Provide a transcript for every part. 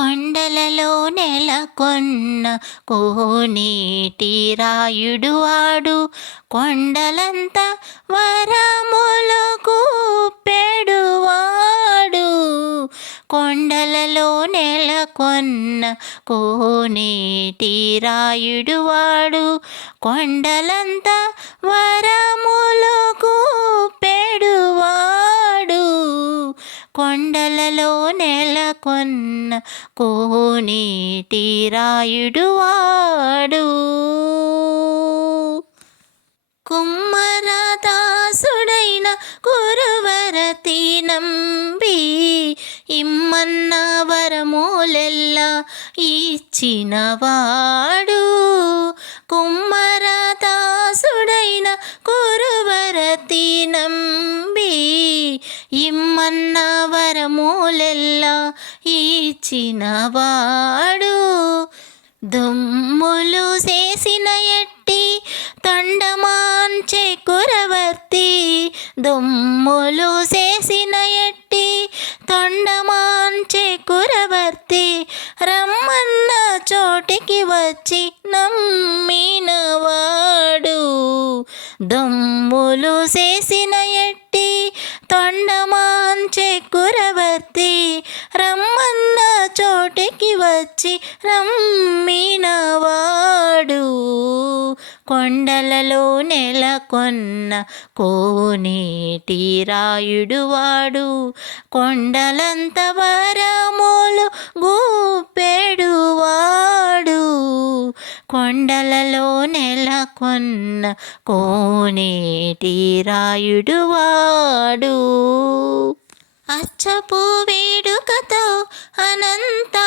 కొండలలో నెలకొన్న కోనేటి రాయుడు వాడు, కొండలంత వరములు కూపెడువాడు. కొండలలో నెలకొన్న కోనేటి రాయుడు వాడు, కొండలంత వరములు కూపెడువాడు. కొండలలో నెలకొన్న కోనేటి రాయుడు వాడు. కుమ్మరదాసుడైన కురువరతి నంబి, ఇమ్మన్న వరములెల్లా ఇచ్చినవాడు. కుమ్మరదాసుడైన కురువరతి నంబి, ఇమ్మన్న వరములెల్లా ఇచ్చినవాడు. దుమ్ములు చేసిన ఎట్టి తొండమాంచె కురవర్తి, దుమ్ములు చేసిన ఎట్టి తొండమాంచె కురవర్తి, రమ్మన్న చోటికి వచ్చి నమ్మినవాడు. దుమ్ములు చేసిన ఎట్టి తొండమాంచె కురవర్తి, రమ్మన్న చోటికి వచ్చి రమ్మినవాడు. కొండలలో నెలకొన్న కోనేటి రాయుడు వాడు, కొండలంత వరములు గూపెడువాడు. కొండలలో నెలకొన్న కోనేటి రాయుడు వాడు. అచ్చపు వేడుకతో అనంతాల్వారికి,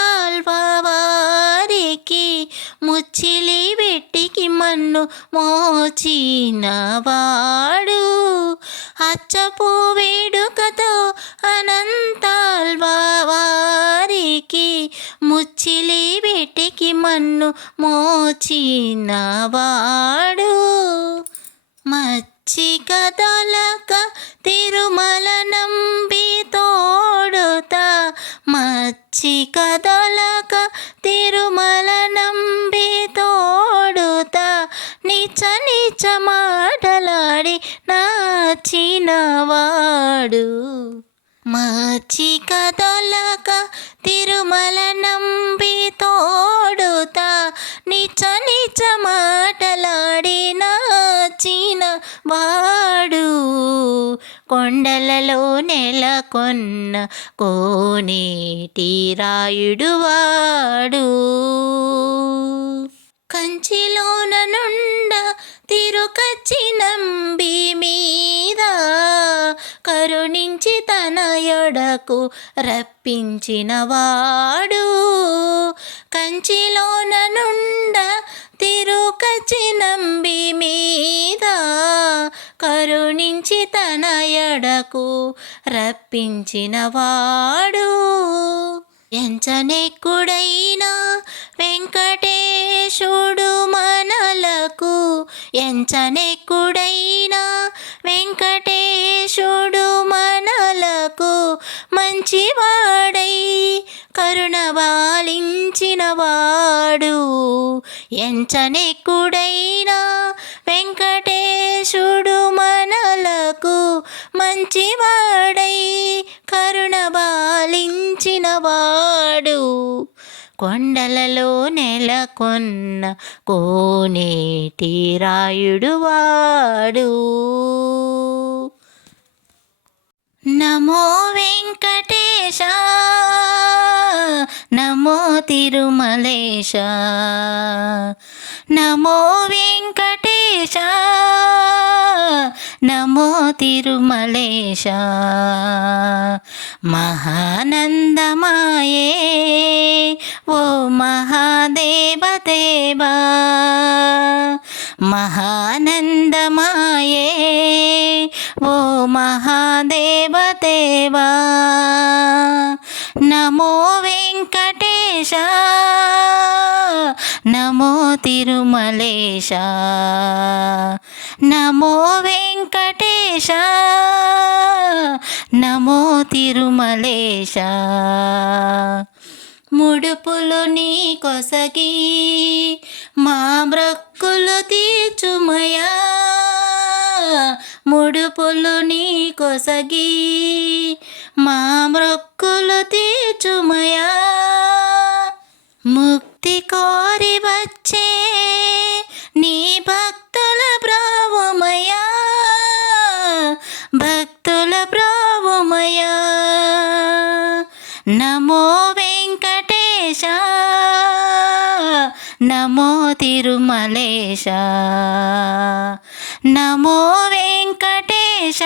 ముచ్చిలి వెట్టికి మన్ను మోచినవాడు. అచ్చపు వేడుకతో అనంతాల్వారికి, ముచ్చిలి వెట్టికి మన్ను మోచినవాడు. మచ్చిక దొలక తిరుమల నంబి తోడుతా, మచ్చిక దొలక తిరుమల నంబి తోడుతా, నీచ నీచ మాటలాడి నాచినవాడు. మచ్చిక దొలక తిరుమల నంబి తోడుతా, నీచ నీచ మాటలాడి నాచిన వాడు. కొండలలో నెలకొన్న కోనేటి రాయుడు వాడు. కంచిలోన నుండ తిరుకచ్చి నంబి మీద, కరుణించి తన యొడకు రప్పించినవాడు. కంచిలోన నుండ తిరుకచ్చి నంబి మీద, కరుణించి తన యొడకు రప్పించినవాడు. ఎంచనెక్కుడైనా వెంకటేశుడు మనలకు, ఎంచనెక్కుడైనా వెంకటేశుడు మనలకు, మంచివాడై కరుణ బాలించినవాడు. ఎంచనెక్కుడైనా వెంకటేశుడు మనలకు, మంచివాడై కరుణ బాలించినవాడు. కొండలలో నెలకొన్న కోనేటి రాయుడు వాడు. నమో వెంకటేశ, నమో తిరుమలేశ, నమో వెంకటేశ, నమో తిరుమలేశ. మహానందమాయే ఓ మహాదేవదేవా, మహానందమాయే ఓ మహాదేవదేవా. నమో వెంకటేశ, నమో తిరుమలేశ, నమో వెంకటేశ, నమో తిరుమలేశ. ముడుపులు నీ కొసగి మా మ్రొక్కులు తీర్చుమయా. ముడుపులు నీ కొసగి మా మ్రొక్కులు తీర్చుమయా. ముక్తి కోరి వచ్చే నీ భక్తుల బ్రోవుమయా. భక్తుల బ్రోవుమయా. నమో వెంకటేశ నమో తిరుమలేశ. నమో వెంకటేశ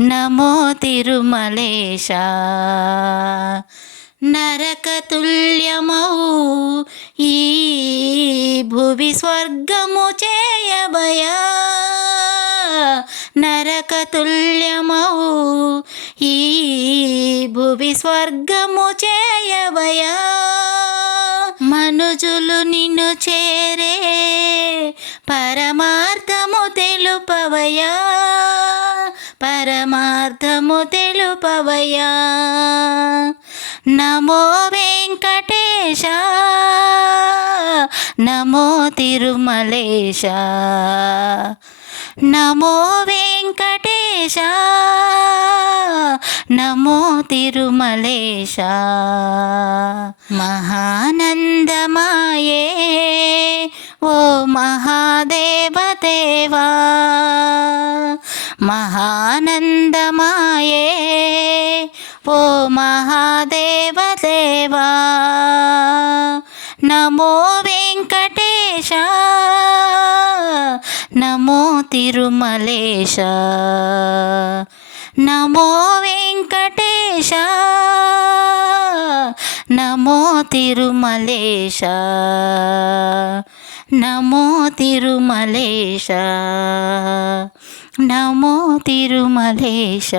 నమో తిరుమలేశ. నరకతుల్యమౌ ఈ భువి స్వర్గము చేయబయా. నరకతుల్యమౌ ఈ భువి స్వర్గము చేయబయా. మనుజులు నిన్ను చేరే పరమార్థము తెలుపవయా. పరమార్థము తెలుపవయా. నమో వెంకటేశ నమో తిరుమలేశ. నమో వెంకటేశ నమో తిరుమలేశ. మహానందమాయే ఓ మహాదేవదేవా. మహానందమాయే ఓ మహాదేవదేవా. నమో వెంకటేశ నమో తిరుమలేశ. నమో వెంకటేశ నమో తిరుమలేశ. నమో తిరుమలేశ. నమో తిరుమలేశ.